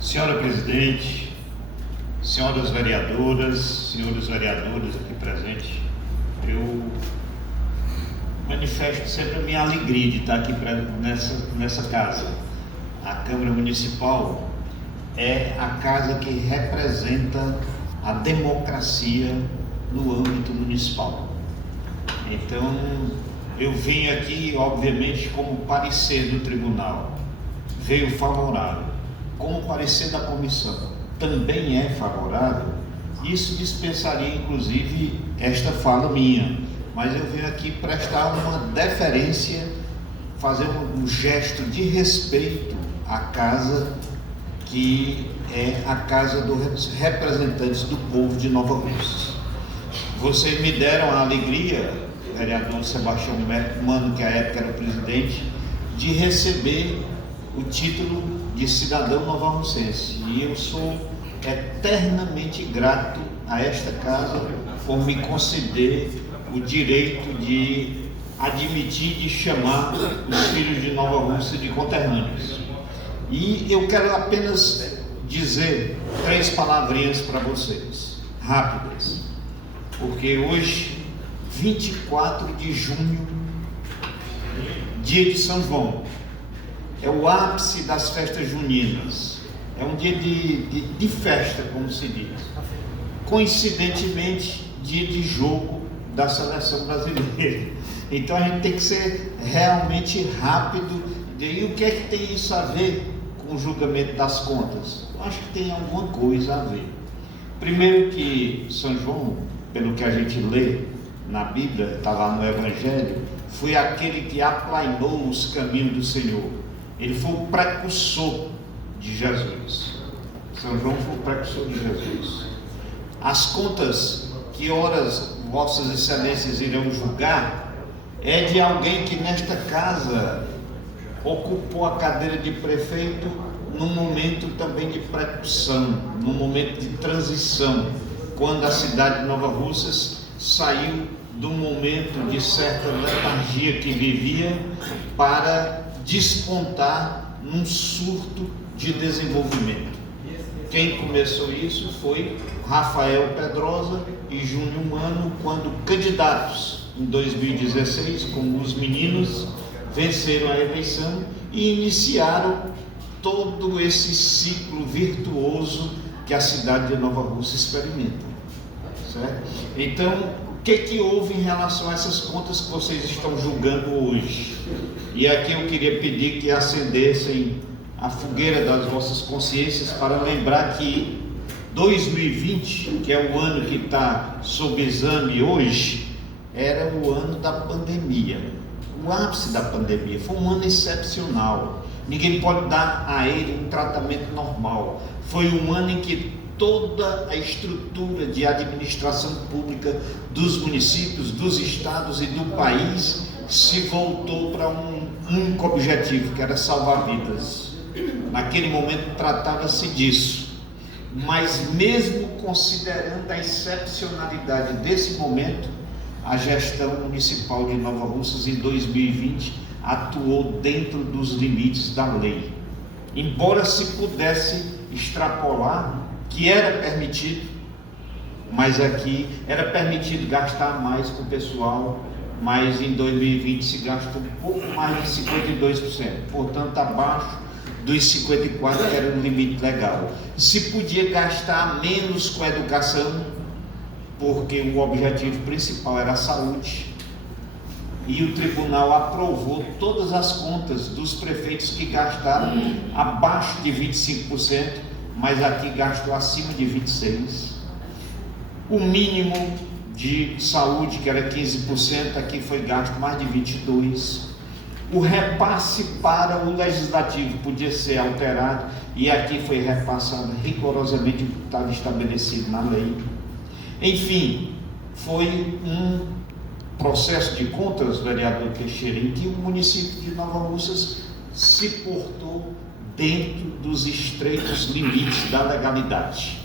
Senhora presidente, senhoras vereadoras, senhores vereadores aqui presentes, eu manifesto sempre a minha alegria de estar aqui nessa casa. A Câmara Municipal é a casa que representa a democracia no âmbito municipal. Então, eu vim aqui, obviamente, como parecer do tribunal, veio favorável. Como parecer da comissão também é favorável, isso dispensaria, inclusive, esta fala minha. Mas eu venho aqui prestar uma deferência, fazer um gesto de respeito à casa que é a casa dos representantes do povo de Nova Russas. Vocês me deram a alegria, vereador Sebastião Mano, que à época era o presidente, de receber o título de cidadão novarrussense, e eu sou eternamente grato a esta casa por me conceder o direito de admitir, de chamar os filhos de Nova Russas de conterrâneos. E eu quero apenas dizer 3 palavrinhas para vocês, rápidas, porque hoje, 24 de junho, dia de São João, é o ápice das festas juninas, é um dia de festa, como se diz. Coincidentemente, dia de jogo da seleção brasileira. Então a gente tem que ser realmente rápido. E o que é que tem isso a ver com o julgamento das contas? Eu acho que tem alguma coisa a ver. Primeiro que São João, pelo que a gente lê na Bíblia, está lá no Evangelho, foi aquele que aplainou os caminhos do Senhor. Ele foi o precursor de Jesus. São João foi o precursor de Jesus. As contas que horas vossas excelências irão julgar é de alguém que nesta casa ocupou a cadeira de prefeito num momento também de precursão, num momento de transição, quando a cidade de Nova Russas saiu do momento de certa letargia que vivia para despontar num surto de desenvolvimento. Quem começou isso foi Rafael Pedrosa e Júnior Mano, quando candidatos em 2016, como os meninos, venceram a eleição e iniciaram todo esse ciclo virtuoso que a cidade de Nova Russas experimenta, certo? Então, o que houve em relação a essas contas que vocês estão julgando hoje? E aqui eu queria pedir que acendessem a fogueira das vossas consciências para lembrar que 2020, que é o ano que está sob exame hoje, era o ano da pandemia, o ápice da pandemia. Foi um ano excepcional, ninguém pode dar a ele um tratamento normal. Foi um ano em que toda a estrutura de administração pública dos municípios, dos estados e do país se voltou para um único objetivo, que era salvar vidas. Naquele momento tratava-se disso, mas mesmo considerando a excepcionalidade desse momento, a gestão municipal de Nova Russas em 2020 atuou dentro dos limites da lei, embora se pudesse extrapolar que era permitido, mas aqui era permitido gastar mais com o pessoal, mas em 2020 se gastou um pouco mais de 52%, portanto abaixo dos 54% que era o limite legal. Se podia gastar menos com a educação, porque o objetivo principal era a saúde, e o tribunal aprovou todas as contas dos prefeitos que gastaram abaixo de 25%, mas aqui gastou acima de 26%. O mínimo de saúde, que era 15%, aqui foi gasto mais de 22%. O repasse para o legislativo podia ser alterado, e aqui foi repassado rigorosamente o que estava estabelecido na lei. Enfim, foi um processo de contas, vereador Teixeira, em que o município de Nova Russas se portou dentro dos estreitos limites da legalidade.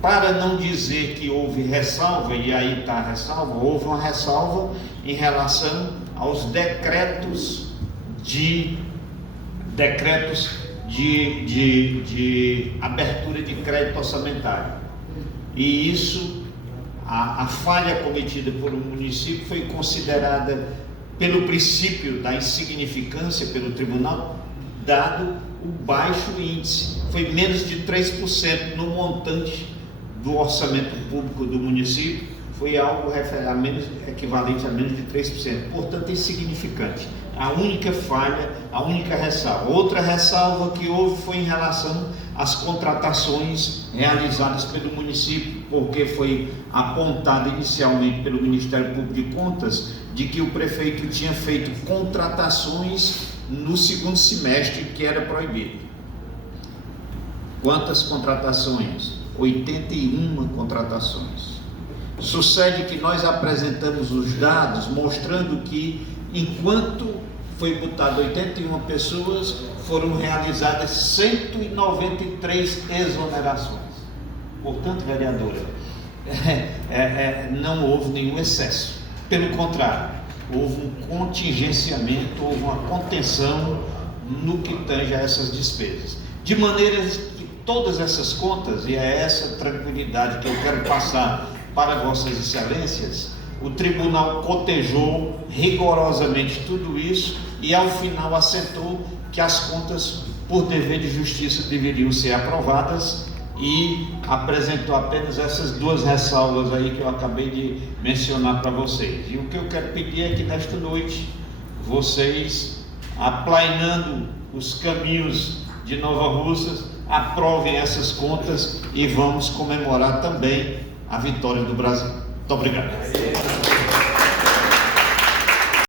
Para não dizer que houve ressalva, e aí está a ressalva, houve uma ressalva em relação aos decretos de abertura de crédito orçamentário. E isso, a falha cometida por um município foi considerada, pelo princípio da insignificância, pelo tribunal, dado o baixo índice. Foi menos de 3% no montante do orçamento público do município, foi algo equivalente a menos de 3%, portanto insignificante. A única falha, a única ressalva. Outra ressalva que houve foi em relação às contratações realizadas pelo município, porque foi apontado inicialmente pelo Ministério Público de Contas de que o prefeito tinha feito contratações no segundo semestre, que era proibido. Quantas contratações? 81 contratações. Sucede que nós apresentamos os dados mostrando que, enquanto foi botado 81 pessoas, foram realizadas 193 exonerações. Portanto, vereadora, não houve nenhum excesso. Pelo contrário, houve um contingenciamento, houve uma contenção no que tange a essas despesas. De maneira que todas essas contas, e é essa tranquilidade que eu quero passar para vossas excelências, o tribunal cotejou rigorosamente tudo isso e ao final assentou que as contas, por dever de justiça, deveriam ser aprovadas e apresentou apenas essas duas ressalvas aí que eu acabei de mencionar para vocês. E o que eu quero pedir é que nesta noite vocês, aplainando os caminhos de Nova Russas, aprovem essas contas e vamos comemorar também a vitória do Brasil. Muito obrigado.